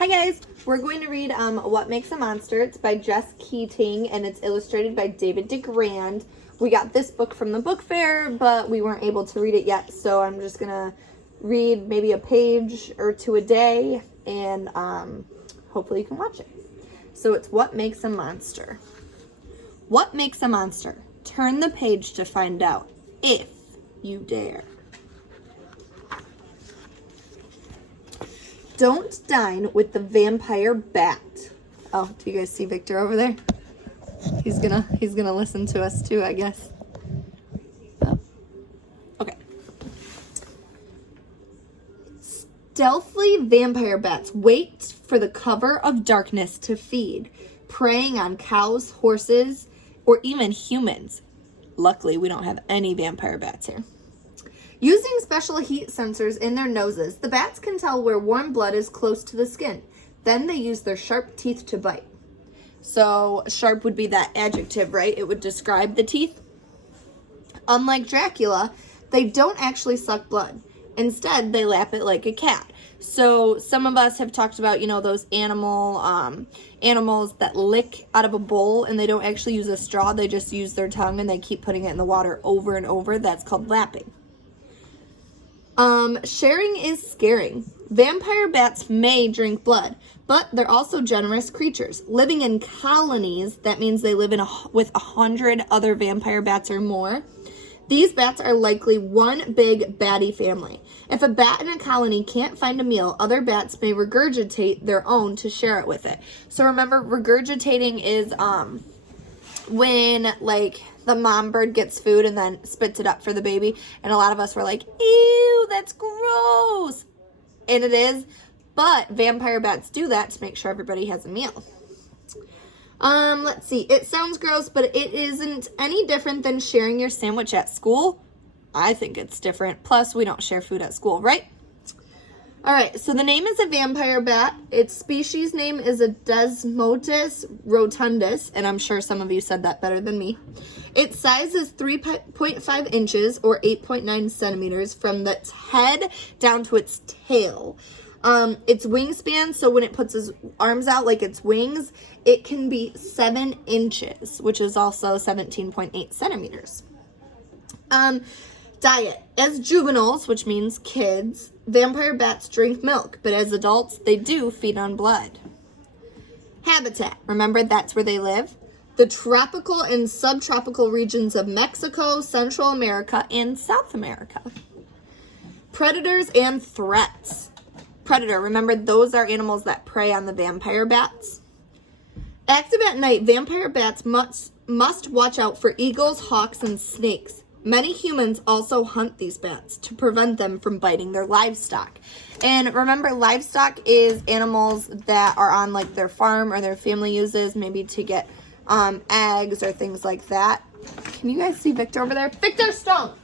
Hi guys, we're going to read What Makes a Monster. It's by Jess Keating and it's illustrated by David DeGrand. We got this book from the book fair, but we weren't able to read it yet, so I'm just gonna read maybe a page or two a day, and hopefully you can watch it. So it's What Makes a Monster. What makes a monster? Turn the page to find out, if you dare. Don't dine with the vampire bat. Oh, do you guys see Victor over there? He's gonna listen to us too, I guess. Oh. Okay. Stealthy vampire bats wait for the cover of darkness to feed, preying on cows, horses, or even humans. Luckily, we don't have any vampire bats here. Using special heat sensors in their noses, the bats can tell where warm blood is close to the skin. Then they use their sharp teeth to bite. So sharp would be that adjective, right? It would describe the teeth. Unlike Dracula, they don't actually suck blood. Instead, they lap it like a cat. So some of us have talked about, those animals that lick out of a bowl and they don't actually use a straw. They just use their tongue and they keep putting it in the water over and over. That's called lapping. Sharing is scaring. Vampire bats may drink blood, but they're also generous creatures. Living in colonies, that means they live with 100 other vampire bats or more. These bats are likely one big batty family. If a bat in a colony can't find a meal, other bats may regurgitate their own to share it with it. So remember, regurgitating is when the mom bird gets food and then spits it up for the baby, and a lot of us were like, ew, that's gross. And it is, but vampire bats do that to make sure everybody has a meal. Let's see. It sounds gross, but it isn't any different than sharing your sandwich at school. I think it's different. Plus, we don't share food at school, right? All right, so the name is a vampire bat. Its species name is a Desmodus rotundus, and I'm sure some of you said that better than me. Its size is 3.5 inches or 8.9 centimeters from its head down to its tail. Its wingspan, so when it puts its arms out like its wings, it can be 7 inches, which is also 17.8 centimeters. Diet. As juveniles, which means kids, vampire bats drink milk, but as adults, they do feed on blood. Habitat. Remember, that's where they live. The tropical and subtropical regions of Mexico, Central America, and South America. Predators and threats. Predator. Remember, those are animals that prey on the vampire bats. Active at night, vampire bats must watch out for eagles, hawks, and snakes. Many humans also hunt these bats to prevent them from biting their livestock. And remember, livestock is animals that are on their farm or their family uses, maybe to get eggs or things like that. Can you guys see Victor over there? Victor, stop!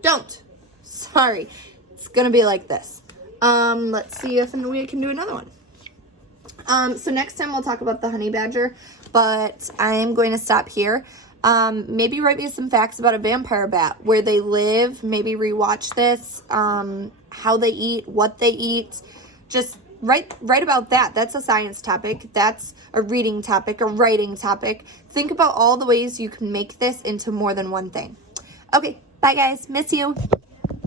Don't. Sorry. It's going to be like this. Let's see if we can do another one. So next time we'll talk about the honey badger, but I'm going to stop here. Maybe write me some facts about a vampire bat, where they live, maybe rewatch this, how they eat, what they eat. Just write about that. That's a science topic. That's a reading topic, a writing topic. Think about all the ways you can make this into more than one thing. Okay, bye guys. Miss you.